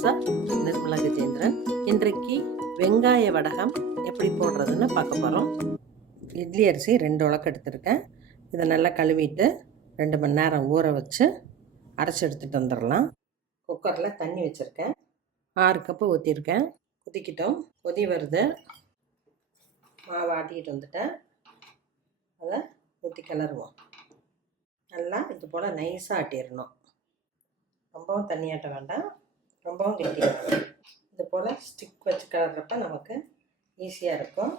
ஆசா நிர்மலா கஜேந்திரன். இன்றைக்கு வெங்காய வடகம் எப்படி போடுறதுன்னு பார்க்க போகிறோம். இட்லி அரிசி 2 உலக்கு எடுத்துருக்கேன். இதை நல்லா கழுவிட்டு 2 மணி நேரம் ஊற வச்சு அரைச்சி எடுத்துகிட்டு வந்துடலாம். குக்கரில் தண்ணி வச்சுருக்கேன். 6 கப்பு ஊற்றிருக்கேன். கொதிக்கிட்டோம். கொதி வருது. மாவு ஆட்டிக்கிட்டு வந்துட்டேன். அதை ஊற்றி கிளறுவோம். நல்லா இது போல் நைஸாக ஆட்டிடணும். ரொம்பவும் தண்ணியாட்ட வேண்டாம், ரொம்பவும் கெட்டியாக வேண்டாம். இது போல் ஸ்டிக் வச்சு கிளறப்ப நமக்கு ஈஸியாக இருக்கும்.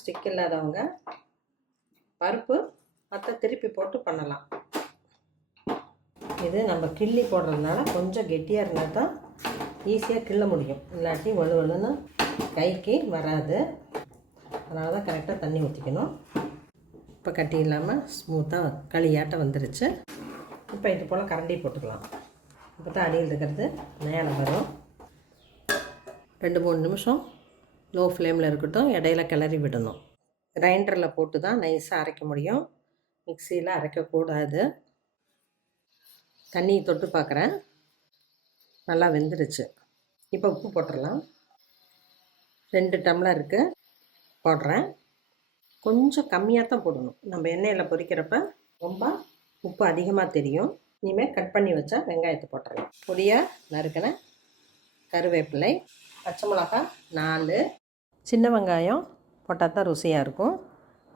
ஸ்டிக் இல்லாதவங்க பருப்பு மற்ற திருப்பி போட்டு பண்ணலாம். இது நம்ம கிள்ளி போடுறதுனால கொஞ்சம் கெட்டியாக இருந்தால் தான் ஈஸியாக கிள்ள முடியும். இல்லாட்டி வலுவலுன்னு கைக்கு வராது. அதனால தான் கரெக்டாக தண்ணி ஊற்றிக்கணும். இப்போ கட்டி இல்லாமல் ஸ்மூத்தாக களியாட்டம் வந்துருச்சு. இப்போ இது போல் கரண்டி போட்டுக்கலாம். இப்போ தான் அடியில் இருக்கிறது மேலே வரும். 2-3 நிமிஷம் லோ ஃப்ளேமில் இருக்கட்டும். இடையில கிளறி விடணும். கிரைண்டரில் போட்டு தான் நைஸாக அரைக்க முடியும், மிக்சியில் அரைக்கக்கூடாது. தண்ணியை தொட்டு பார்க்குறேன், நல்லா வெந்துருச்சு. இப்போ உப்பு போட்டுடலாம். 2 டம்ளருக்கு போடுறேன். கொஞ்சம் கம்மியாக தான் போடணும். நம்ம எண்ணெயில் பொரிக்கிறப்ப ரொம்ப உப்பு அதிகமாக தெரியும். இனிமேல் கட் பண்ணி வச்சா வெங்காயத்தை போட்டுடலாம். பொடியாக நறுக்கின கருவேப்பிலை, பச்சை மிளகாய் 4, சின்ன வெங்காயம் போட்டால் தான் ருசியாக இருக்கும்.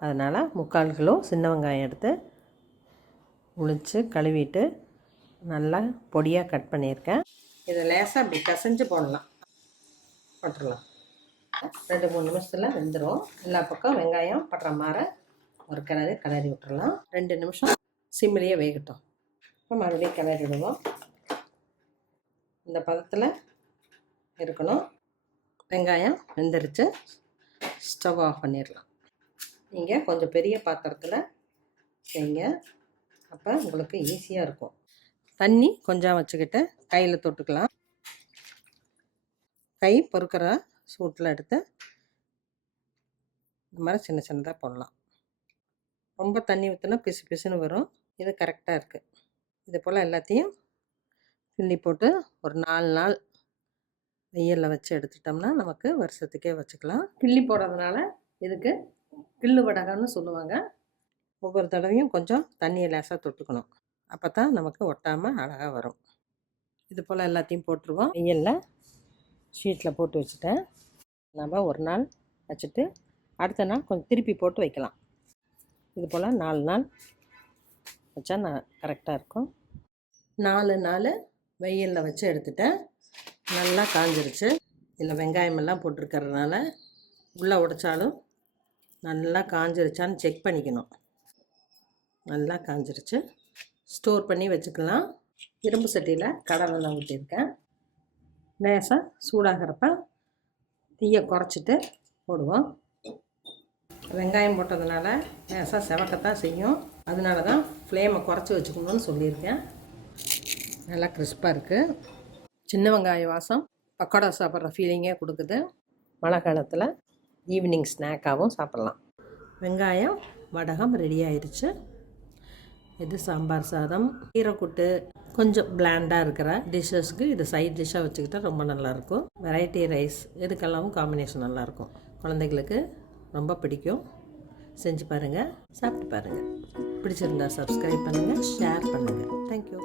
அதனால் 3/4 கிலோ சின்ன வெங்காயம் எடுத்து உளித்து கழுவிட்டு நல்லா பொடியாக கட் பண்ணியிருக்கேன். இதை லேசாக அப்படி கசைஞ்சு போடலாம். போட்டுடலாம். 2-3 நிமிஷத்தில் வெந்துடும். எல்லா பக்கம் வெங்காயம் படுற மாதிரி ஒரு கிளறி விட்டுறலாம். 2 நிமிஷம் சிம்மிலேயே வேகட்டும். இப்போ மறுபடியும் கிளறி விடுவோம். இந்த பதத்தில் இருக்கணும். வெங்காயம் வெந்துருச்சு. ஸ்டவ் ஆஃப் பண்ணிடலாம். நீங்கள் கொஞ்சம் பெரிய பாத்திரத்தில் செய்யுங்க, அப்போ உங்களுக்கு ஈஸியாக இருக்கும். தண்ணி கொஞ்சம் வச்சுக்கிட்டு கையில் தொட்டுக்கலாம். கை பொறுக்கிற சூட்டில் எடுத்து இந்த மாதிரி சின்ன சின்னதாக போடலாம். ரொம்ப தண்ணி ஊற்றினா பிசு பிசுன்னு வரும். இது கரெக்டாக இருக்குது. இது போல் எல்லாத்தையும் கிள்ளி போட்டு ஒரு 4 நாள் வெயிலில் வச்சு எடுத்துட்டோம்னா நமக்கு வருஷத்துக்கே வச்சுக்கலாம். கிள்ளி போடுறதுனால இதுக்கு கிள்ளு வடகம்னு சொல்லுவாங்க. ஒவ்வொரு தடவையும் கொஞ்சம் தண்ணியை லேசாக தொட்டுக்கணும். அப்போ தான் நமக்கு ஒட்டாமல் அழகாக வரும். இது போல் எல்லாத்தையும் போட்டுருவோம். வெயிலில் ஷீட்டில் போட்டு வச்சுட்டேன். நம்ம ஒரு நாள் வச்சுட்டு அடுத்த நாள் கொஞ்சம் திருப்பி போட்டு வைக்கலாம். இது போல் 4 நாள் வச்சா கரெக்டாக இருக்கும். 4 நாள் வெயிலில் வச்சு எடுத்துட்டேன். நல்லா காஞ்சிருச்சு. இதில் வெங்காயமெல்லாம் போட்டிருக்கறதுனால உள்ளே உடைச்சாலும் நல்லா காஞ்சிருச்சான்னு செக் பண்ணிக்கணும். நல்லா காஞ்சிருச்சு. ஸ்டோர் பண்ணி வச்சுக்கலாம். இரும்பு சட்டியில் கடலெல்லாம் ஊற்றிருக்கேன். லேசாக சூடாகிறப்ப தீயை குறைச்சிட்டு போடுவோம். வெங்காயம் போட்டதுனால லேசாக செவக்கத்தான் செய்யும். அதனால தான் ஃப்ளேமை குறைச்சி வச்சுக்கணும்னு சொல்லியிருக்கேன். நல்லா கிறிஸ்பாக இருக்குது. சின்ன வெங்காய வாசம் பக்கோடா சாப்பிட்ற ஃபீலிங்கே கொடுக்குது. மழை காலத்தில் ஈவினிங் ஸ்நாக்காகவும் சாப்பிட்லாம். வெங்காயம் வடகம் ரெடி ஆயிடுச்சு. இது சாம்பார் சாதம், கீரைக்கூட்டு, கொஞ்சம் பிளாண்டாக இருக்கிற டிஷ்ஷஸ்க்கு இது சைட் டிஷ்ஷாக வச்சுக்கிட்டால் ரொம்ப நல்லாயிருக்கும். வெரைட்டி ரைஸ் இதுக்கெல்லாம் காம்பினேஷன் நல்லாயிருக்கும். குழந்தைகளுக்கு ரொம்ப பிடிக்கும். செஞ்சு பாருங்கள், சாப்பிட்டு பாருங்கள். பிடிச்சிருந்தா சப்ஸ்கிரைப் பண்ணுங்கள், ஷேர் பண்ணுங்கள். தேங்க்யூ.